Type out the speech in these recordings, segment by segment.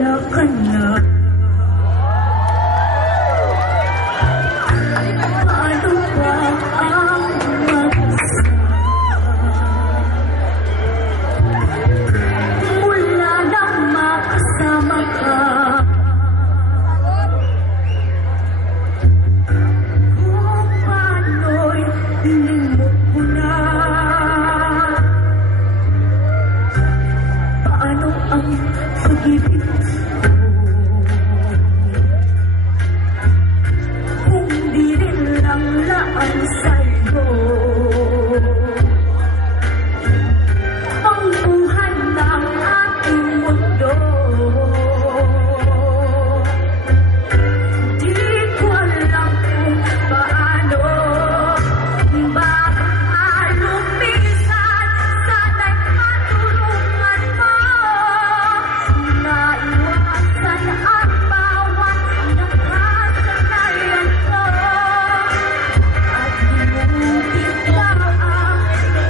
wala ka na. Paano ba ang mag-isa? Mula nang makasama ka. Kung paano'y linimot ko na. Paano ang pag-ibig ko? Kung di rin lang laan sa'yo ang buhay ng ating mundo. Di ko alam kung paano malupisan. Sana'y matulungan mo. Naiwasan ang bawat nakasanayan ko. At inulit lang ang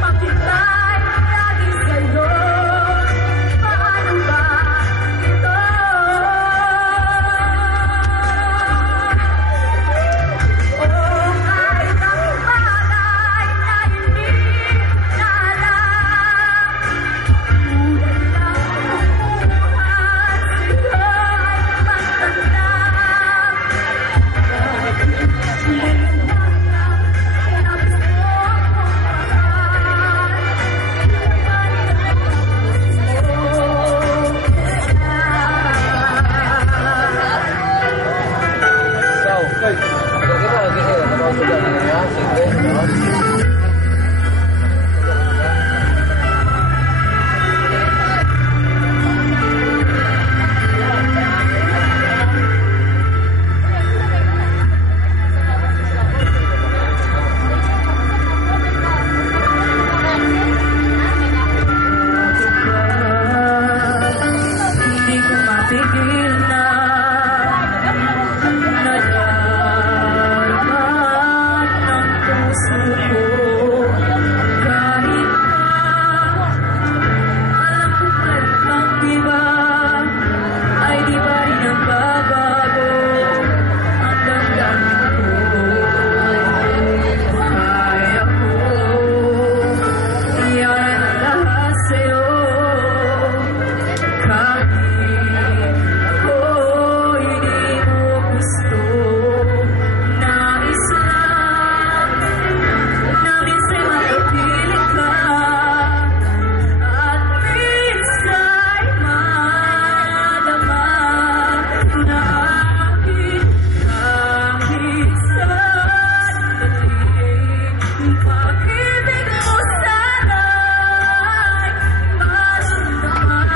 makita'y lagi sa'yo. Paano ba ito? O kahit ang bagay na hindi na alam. Tulad ng pagbubuhat sa'yo ay magtanda. Kahit maliwanag na gusto kong hindi ko mapigil na nadalaman ng puso ko. Kahit pa alam ko kailang iba ay di ba rin nagbabago ang damdamin ko. Kaya ko iyan ang lahat sa'yo. Kahit ako'y di mo gusto, nais lang na minsan makapiling ka. At minsa'y madama na aking kahit sandali. Pag-ibig mo sana'y maramdaman.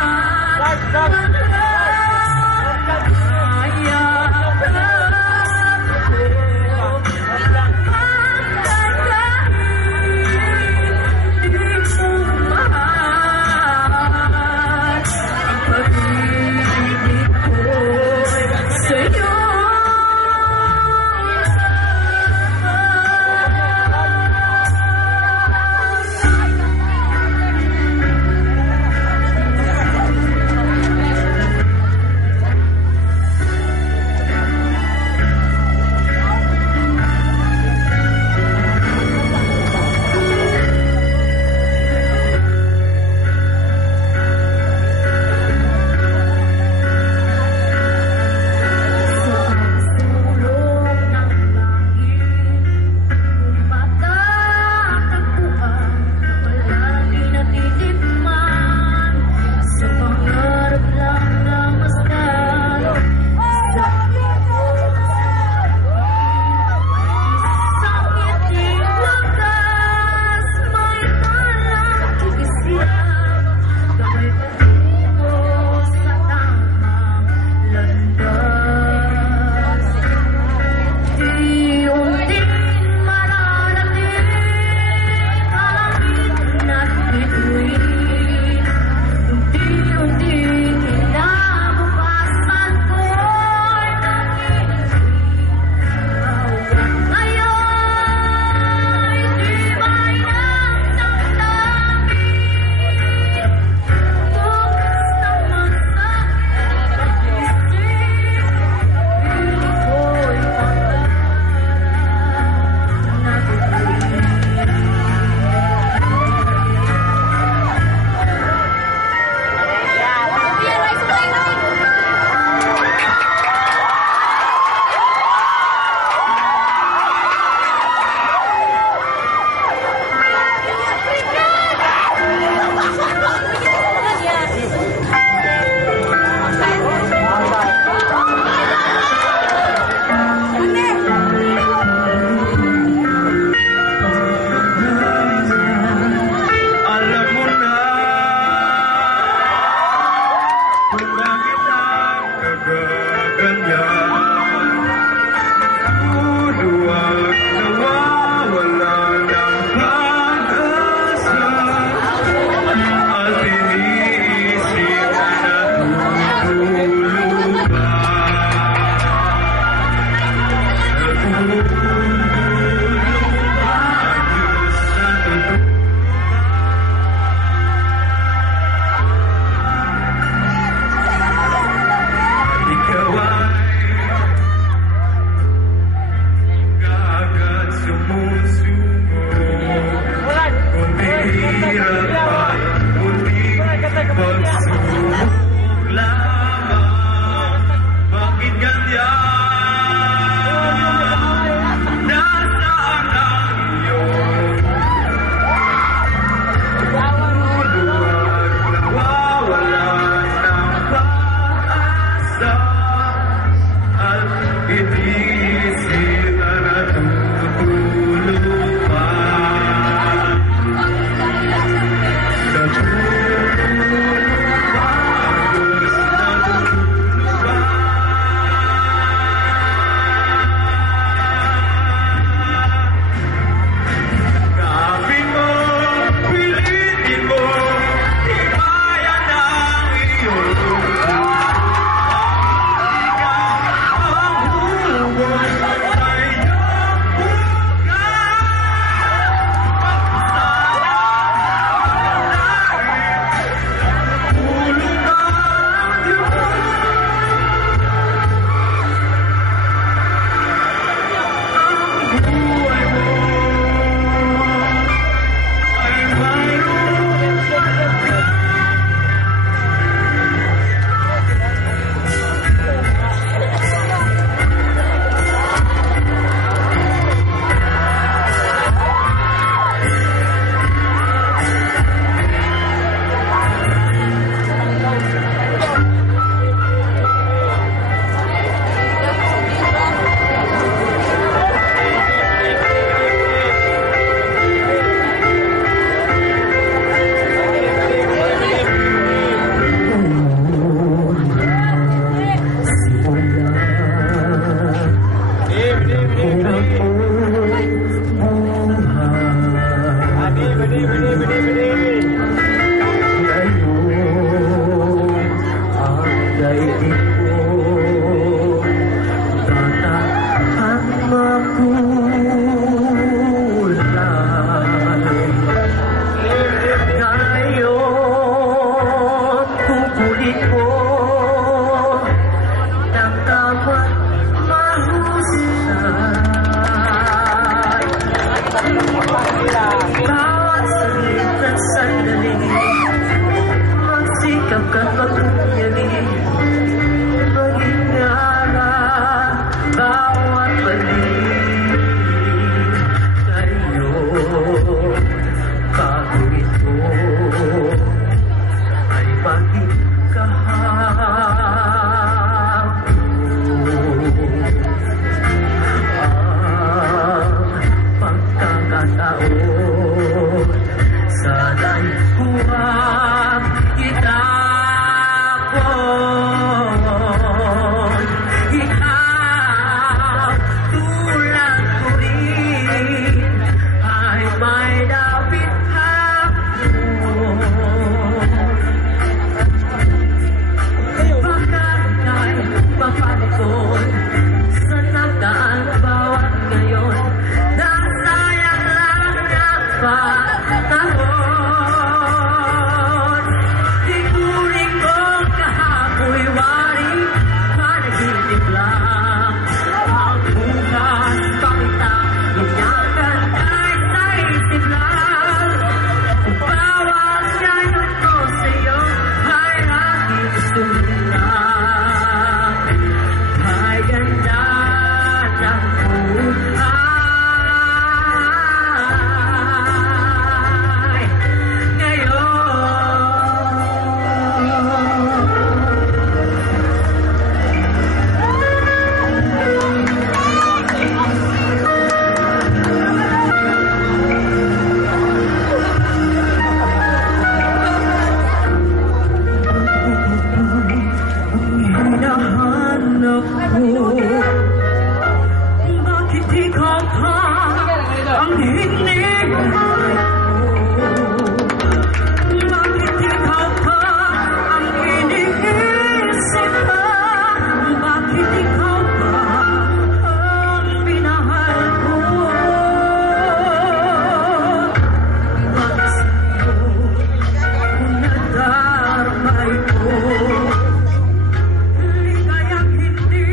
ay ikaw tatahan makulay. Ngayon kukulit ko ng dapat mahusay. Bawat saglit at sandali, magsikap ka magpunyali, mag-ingara bawat balik. Kayo, bago ito ay maging kahapon. Ang pagkakataon, sana'y huwag itapon. Ikaw, tulad ko rin, ay may dapit hapon. Bakit ay papalikod sa nagdaan bawat ngayon? Nasayang lang ang panahon. Ikuling ko kahapoy wari, managinip lang. Ang bukas pakitang inyakan ay sa isip lang. Bawat ngayon ko sa'yo ay aking sulat. Ay ganda ng buhay hinahanap ko. Bakit ikaw pa ang hinihinay ko? Bakit ikaw pa ang iniisip ko? Bakit ikaw pa ang minahal ko? Bakit sa'yo kung nadarmay ko? Ligayang hindi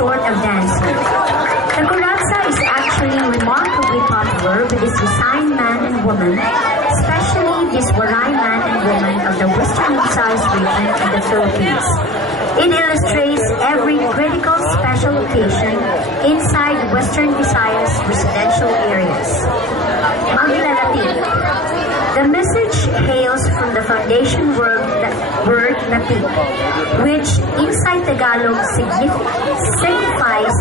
sort of dancing. The kuratsa is actually remarkably popular with its Visayan man and woman, especially this Waray man and woman of the Western Visayas region of the Philippines. It illustrates every critical special occasion inside Western Visayas residential areas. Maglalati. The message hails from the foundation word latik, which inside Tagalog signifies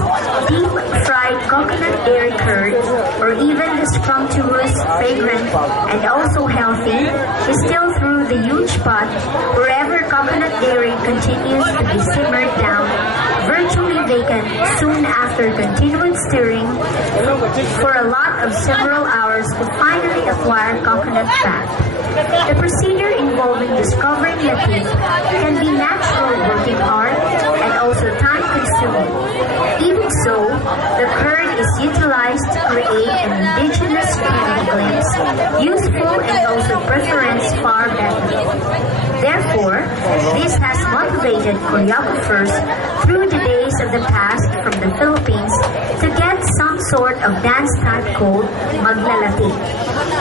deep fried coconut dairy curd, or even the scrumptious, fragrant, and also healthy, distilled through the huge pot wherever coconut dairy continues to be simmered down, virtually vacant soon after continued stirring for a lot of several hours to finally acquire coconut fat. The procedure involving discovering latik can be natural working art and also time-consuming. Even so, the curd is utilized to create an indigenous candy glimpse, useful and also preference far better. Therefore, this has motivated choreographers through the days of the past from the Philippines to get some sort of dance type called maglalati,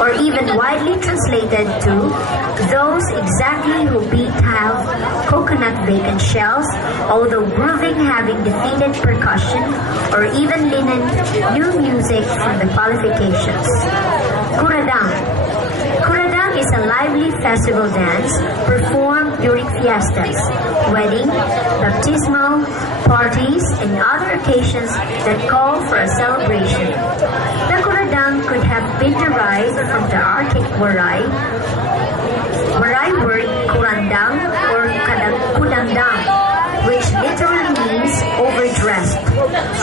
or even widely translated to those exactly who beat half coconut bacon shells, although grooving having defeated percussion, or even linen new music from the qualifications. Kuradang. Kuradang is a lively festival dance performed during fiestas, wedding, baptismal, parties, and other occasions that call for a celebration. The kuradang could have been derived from the archaic Waray word kurandang or kudandang, which literally means overdressed.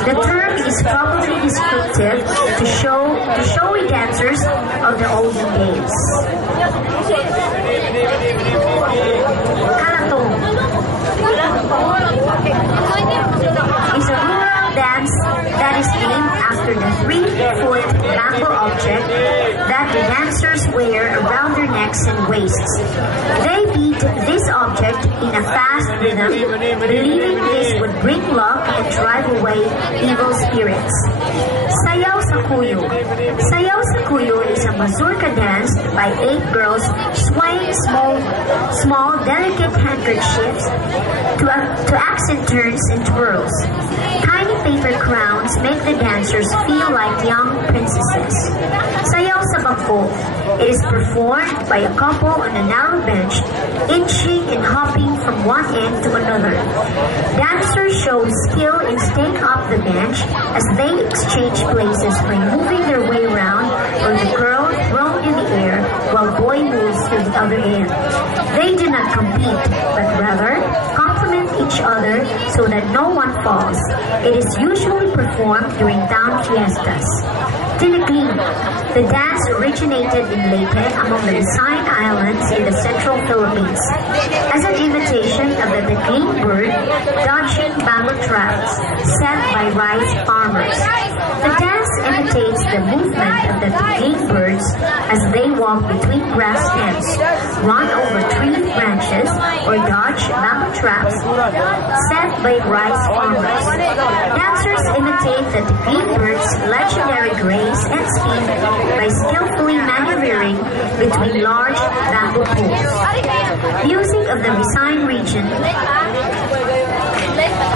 The term is probably descriptive to showy dancers of the olden days. Kalatong is a rural dance that is named after the 3-foot bamboo object that the dancers wear around their necks and waists. They beat this object in a fast rhythm, believing this would bring luck and drive away evil spirits. Sayaw sa Kuyo. Sayaw sa Kuyo is a mazurka dance by 8 girls swaying small delicate handkerchiefs to accent turns and twirls. Tiny paper crowns make the dancers feel like young princesses. Sayaw sa Bangko. It is performed by a couple on a narrow bench, inching and hopping from one end to another. Dancers show skill in staying up the bench as they exchange places by moving their way around, or the girl thrown in the air while boy moves to the other end. They do not compete, but rather complement each other so that no one falls. It is usually performed during town fiestas. Tinikling. The dance originated in Leyte among the Visayan Islands in the central Philippines as an imitation of the tinikling bird dodging bamboo traps set by rice farmers. The dance imitates the movement of the tinikling birds as they walk between grass stems, run over tree branches, or dodge bamboo traps set by rice farmers. Dancers imitate the tinikling bird's legendary grace and speed by skillfully maneuvering between large bamboo poles. Music of the Visayan region.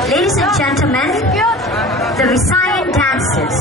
Ladies and gentlemen, the Visayan dances.